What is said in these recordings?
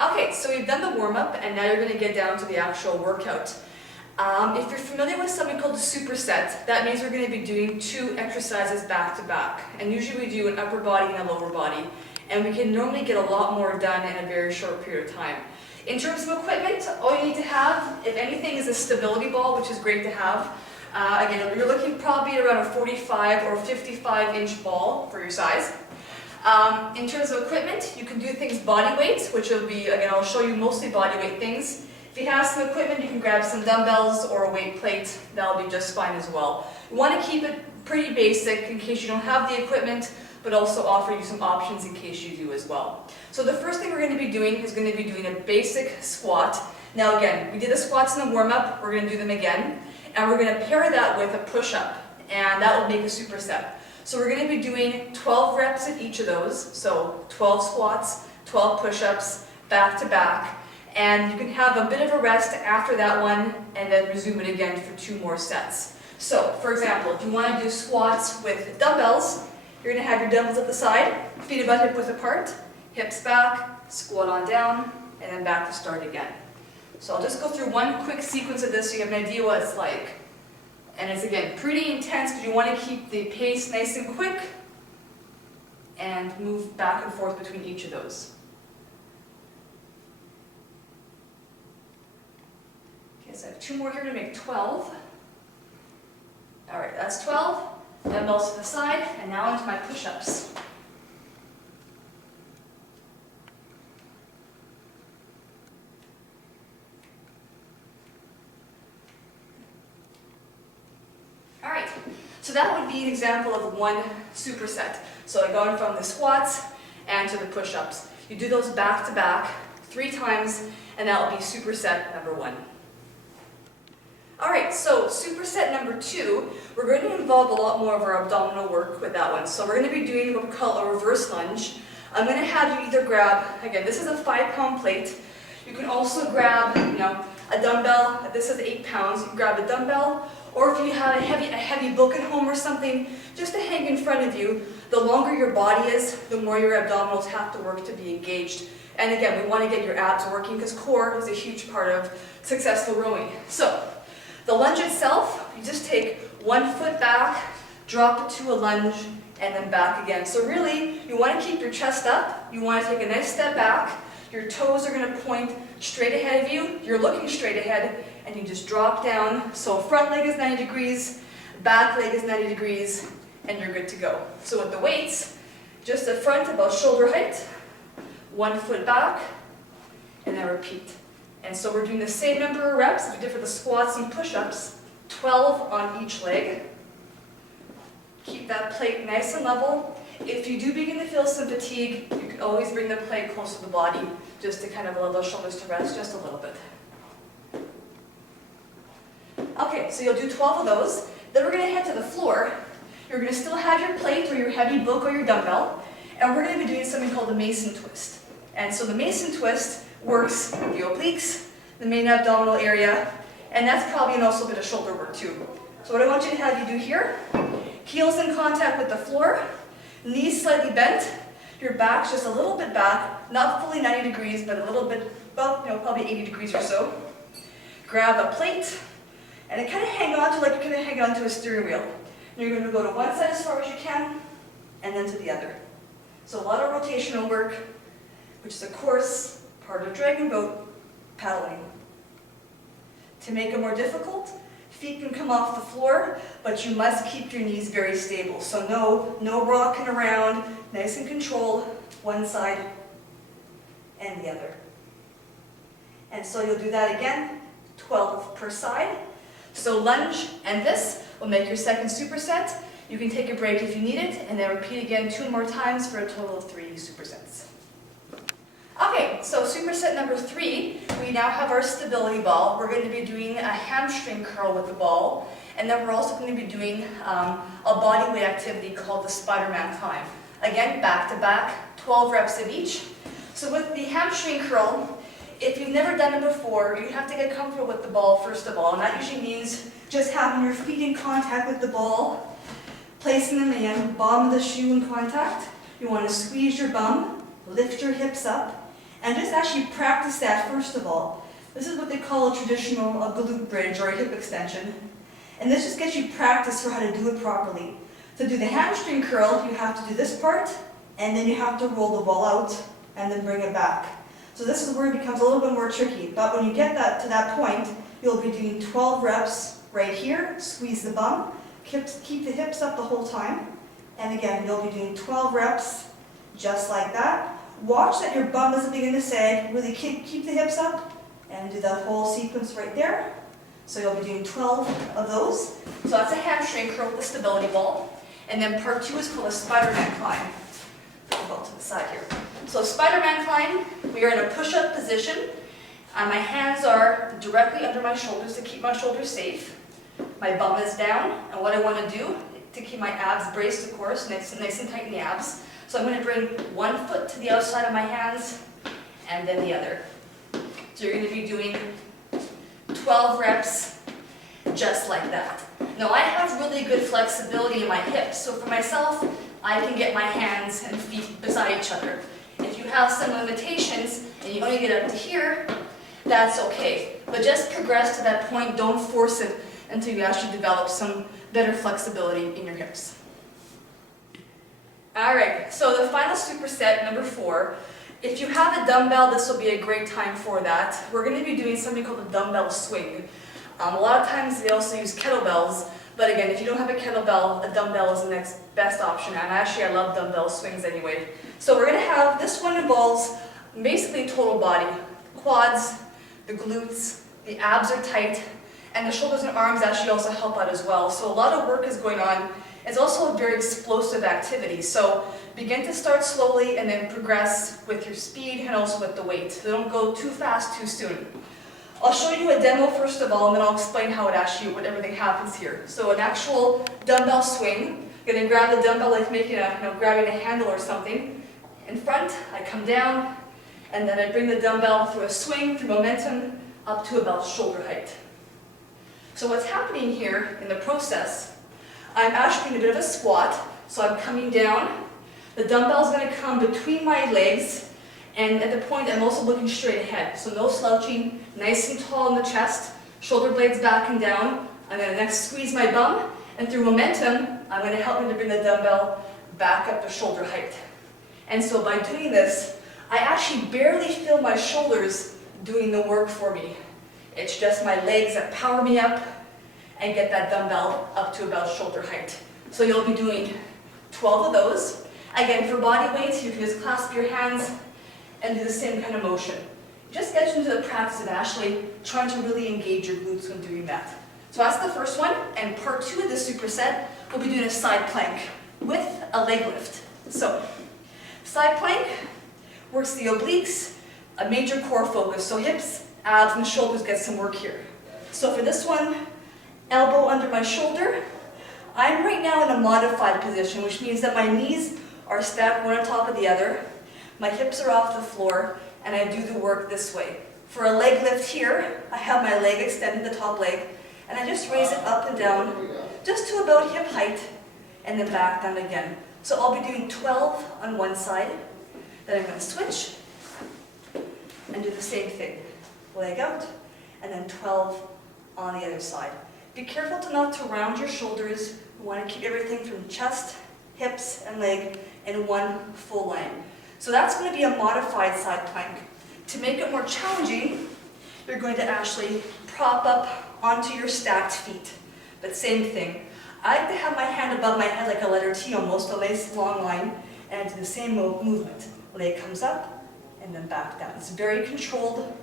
Okay, so we've done the warm-up and now you're going to get down to the actual workout. If you're familiar with something called a superset, that means we're going to be doing 2 exercises back to back. And usually we do an upper body and a lower body. And we can normally get a lot more done in a very short period of time. In terms of equipment, all you need to have, if anything, is a stability ball, which is great to have. Again, you're looking probably at around a 45 or 55-inch ball for your size. In terms of equipment, you can do things body weight, which will be, again, I'll show you mostly body weight things. If you have some equipment, you can grab some dumbbells or a weight plate. That'll be just fine as well. You want to keep it pretty basic in case you don't have the equipment, but also offer you some options in case you do as well. So the first thing we're going to be doing is going to be doing a basic squat. Now again, we did the squats in the warm-up, we're going to do them again, and we're going to pair that with a push-up, and that will make a superset. So we're going to be doing 12 reps at each of those, so 12 squats, 12 push-ups, back to back, and you can have a bit of a rest after that one, and then resume it again for 2 more sets. So, for example, if you want to do squats with dumbbells, you're going to have your dumbbells at the side, feet about hip width apart, hips back, squat on down, and then back to start again. So I'll just go through one quick sequence of this so you have an idea what it's like. And it's, again, pretty intense because you want to keep the pace nice and quick and move back and forth between each of those. Okay, so I have 2 more here to make 12. All right, that's 12. Dumbbells to the side, and now into my push-ups. All right, so that would be an example of one superset. So going from the squats and to the push-ups. You do those back to back 3 times, and that will be superset number 1. All right, so superset number 2, we're going to involve a lot more of our abdominal work with that one. So we're going to be doing what we call a reverse lunge. I'm going to have you either grab, again, this is a 5-pound plate. You can also grab, a dumbbell. This is 8 pounds. You can grab a dumbbell, or if you have a heavy book at home or something, just to hang in front of you. The longer your body is, the more your abdominals have to work to be engaged. And again, we want to get your abs working because core is a huge part of successful rowing. So the lunge itself, you just take 1 foot back, drop it to a lunge, and then back again. So really, you want to keep your chest up. You want to take a nice step back. Your toes are going to point straight ahead of you. You're looking straight ahead, and you just drop down. So front leg is 90 degrees, back leg is 90 degrees, and you're good to go. So with the weights, just the front about shoulder height, 1 foot back, and then repeat. And so we're doing the same number of reps as we did for the squats and push-ups, 12 on each leg. Keep that plate nice and level. If you do begin to feel some fatigue, you can always bring the plate close to the body just to kind of allow those shoulders to rest just a little bit. Okay, so you'll do 12 of those. Then we're going to head to the floor. You're going to still have your plate or your heavy book or your dumbbell, and we're going to be doing something called the Mason twist. And so the Mason twist works the obliques, the main abdominal area, and that's probably also a bit of shoulder work too. So what I want you to have you do here, heels in contact with the floor, knees slightly bent, your back's just a little bit back, not fully 90 degrees, but a little bit, well, probably 80 degrees or so. Grab a plate, and then kind of hang on to like you're going to hang on to a steering wheel. And you're going to go to one side as far as you can, and then to the other. So a lot of rotational work, which is, of course, part of dragon boat paddling. To make it more difficult, feet can come off the floor, but you must keep your knees very stable. So no rocking around, nice and controlled, one side and the other. And so you'll do that again, 12 per side. So lunge and this will make your second superset. You can take a break if you need it, and then repeat again 2 more times for a total of 3 supersets. Okay, so superset number 3, we now have our stability ball. We're going to be doing a hamstring curl with the ball, and then we're also going to be doing a body weight activity called the Spider-Man climb. Again, back to back, 12 reps of each. So with the hamstring curl, if you've never done it before, you have to get comfortable with the ball first of all, and that usually means just having your feet in contact with the ball, placing them in, bottom of the shoe in contact. You want to squeeze your bum, lift your hips up, And just actually practice that first of all. This is what they call a traditional glute bridge or a hip extension. And this just gets you practice for how to do it properly. To do the hamstring curl, you have to do this part, and then you have to roll the ball out and then bring it back. So this is where it becomes a little bit more tricky. But when you get that to that point, you'll be doing 12 reps right here, squeeze the bum, keep the hips up the whole time. And again, you'll be doing 12 reps just like that. Watch that your bum doesn't begin to sag, really keep the hips up, and do that whole sequence right there. So you'll be doing 12 of those. So that's a hamstring curl with a stability ball. And then part 2 is called a Spider-Man climb. I'll go to the side here. So Spider-Man climb, we are in a push-up position. My hands are directly under my shoulders to keep my shoulders safe. My bum is down, and what I want to do to keep my abs braced, of course, nice and tight in the abs. So I'm going to bring one foot to the outside of my hands, and then the other. So you're going to be doing 12 reps just like that. Now I have really good flexibility in my hips, so for myself, I can get my hands and feet beside each other. If you have some limitations and you only get up to here, that's okay. But just progress to that point, don't force it until you actually develop some better flexibility in your hips. Alright, so the final superset, number 4. If you have a dumbbell, this will be a great time for that. We're going to be doing something called a dumbbell swing. A lot of times they also use kettlebells, but again, if you don't have a kettlebell, a dumbbell is the next best option. And actually, I love dumbbell swings anyway. So we're going to have, this one involves basically total body. Quads, the glutes, the abs are tight, and the shoulders and arms actually also help out as well. So a lot of work is going on. It's also a very explosive activity. So begin to start slowly and then progress with your speed and also with the weight. So don't go too fast too soon. I'll show you a demo first of all, and then I'll explain how it actually, what everything happens here. So an actual dumbbell swing. I'm going to grab the dumbbell like making a, grabbing a handle or something. In front, I come down, and then I bring the dumbbell through a swing, through momentum, up to about shoulder height. So what's happening here in the process, I'm actually doing a bit of a squat. So I'm coming down, the dumbbell's going to come between my legs, and at the point I'm also looking straight ahead. So no slouching, nice and tall in the chest, shoulder blades back and down. I'm going to next squeeze my bum, and through momentum, I'm going to help me to bring the dumbbell back up to shoulder height. And so by doing this, I actually barely feel my shoulders doing the work for me. It's just my legs that power me up and get that dumbbell up to about shoulder height. So you'll be doing 12 of those. Again, for body weight, you can just clasp your hands and do the same kind of motion. It just gets you into the practice of actually trying to really engage your glutes when doing that. So that's the first one, and part 2 of this superset, we'll be doing a side plank with a leg lift. So, side plank works the obliques, a major core focus, so hips, abs, and shoulders get some work here. So for this one, elbow under my shoulder. I'm right now in a modified position, which means that my knees are stacked one on top of the other, my hips are off the floor, and I do the work this way. For a leg lift here, I have my leg extended, the top leg, and I just raise it up and down, just to about hip height, and then back down again. So I'll be doing 12 on one side, then I'm going to switch, and do the same thing. Leg out, and then 12 on the other side. Be careful not to round your shoulders. You want to keep everything from chest, hips, and leg in one full line. So that's going to be a modified side plank. To make it more challenging, you're going to actually prop up onto your stacked feet. But same thing. I like to have my hand above my head like a letter T almost, a nice long line, and do the same movement. Leg comes up, and then back down. It's very controlled.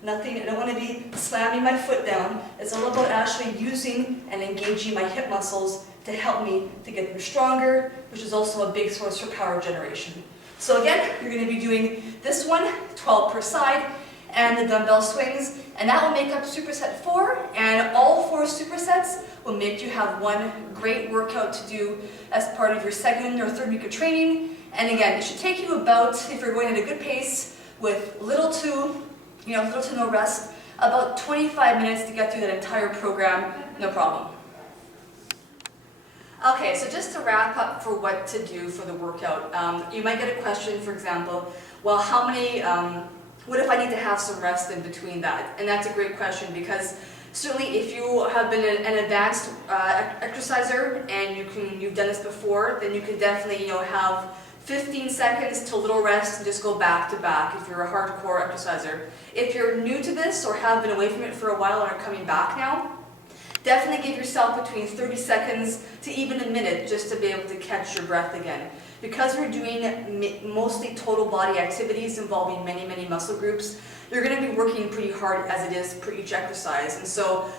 Nothing, I don't want to be slamming my foot down. It's all about actually using and engaging my hip muscles to help me to get them stronger, which is also a big source for power generation. So again, you're going to be doing this one, 12 per side, and the dumbbell swings, and that will make up superset 4, and all 4 supersets will make you have one great workout to do as part of your second or third week of training. And again, it should take you about, if you're going at a good pace, with little to no rest, about 25 minutes to get through that entire program, no problem. Okay, so just to wrap up for what to do for the workout, you might get a question, for example, well, what if I need to have some rest in between that? And that's a great question, because certainly if you have been an advanced exerciser and you've done this before, then you can definitely have 15 seconds to little rest and just go back to back if you're a hardcore exerciser. If you're new to this or have been away from it for a while and are coming back now, definitely give yourself between 30 seconds to even a minute just to be able to catch your breath again. Because we're doing mostly total body activities involving many, many muscle groups, you're going to be working pretty hard as it is for each exercise. And so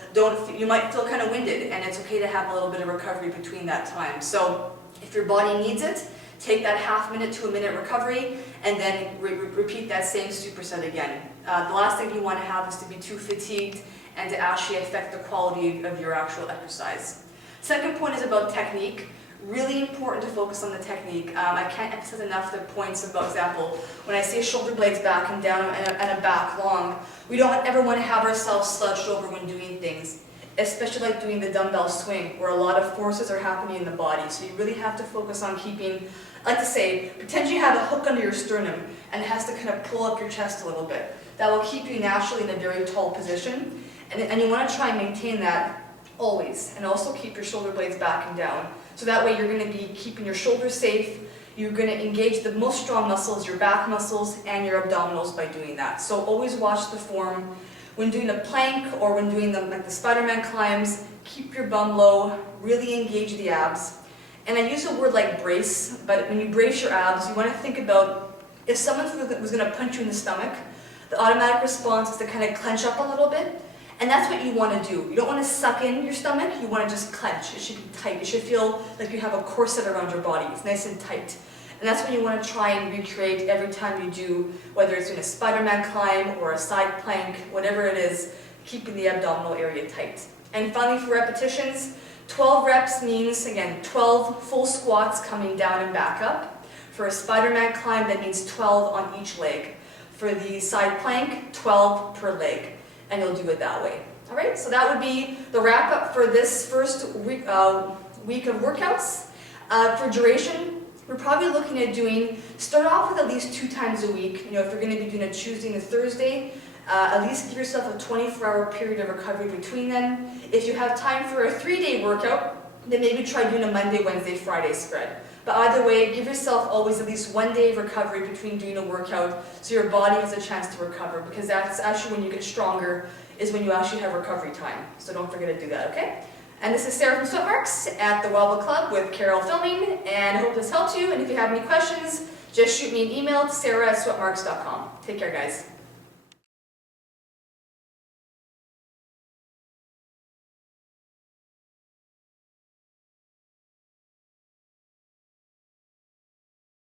you might feel kind of winded, and it's okay to have a little bit of recovery between that time. So if your body needs it, take that half minute to a minute recovery, and then repeat that same superset again. The last thing you want to have is to be too fatigued and to actually affect the quality of your actual exercise. Second point is about technique. Really important to focus on the technique. I can't emphasize enough the points about, example, when I say shoulder blades back and down and a back long, we don't ever want to have ourselves slouched over when doing things, especially like doing the dumbbell swing, where a lot of forces are happening in the body. So you really have to focus on keeping, I like to say, pretend you have a hook under your sternum and it has to kind of pull up your chest a little bit. That will keep you naturally in a very tall position. And you want to try and maintain that always, and also keep your shoulder blades back and down. So that way you're going to be keeping your shoulders safe, you're going to engage the most strong muscles, your back muscles, and your abdominals by doing that. So always watch the form. When doing a plank or when doing like the Spider-Man climbs, keep your bum low, really engage the abs. And I use a word like brace, but when you brace your abs, you want to think about if someone was going to punch you in the stomach, the automatic response is to kind of clench up a little bit. And that's what you want to do. You don't want to suck in your stomach, you want to just clench. It should be tight. It should feel like you have a corset around your body. It's nice and tight. And that's what you want to try and recreate every time you do, whether it's doing a Spider-Man climb or a side plank, whatever it is, keeping the abdominal area tight. And finally, for repetitions, 12 reps means, again, 12 full squats coming down and back up. For a Spider-Man climb, that means 12 on each leg. For the side plank, 12 per leg. And you'll do it that way. All right, so that would be the wrap up for this first week of workouts. For duration, we're probably looking at start off with at least 2 times a week. If you're going to be doing a Tuesday and a Thursday, at least give yourself a 24-hour period of recovery between them. If you have time for a 3-day workout, then maybe try doing a Monday, Wednesday, Friday spread. But either way, give yourself always at least 1 day of recovery between doing a workout so your body has a chance to recover, because that's actually when you get stronger, is when you actually have recovery time. So don't forget to do that, okay? And this is Sarah from Sweatmarks at the Wellba Club with Carol Filming, and I hope this helps you. And if you have any questions, just shoot me an email to sarah@sweatmarks.com. Take care, guys.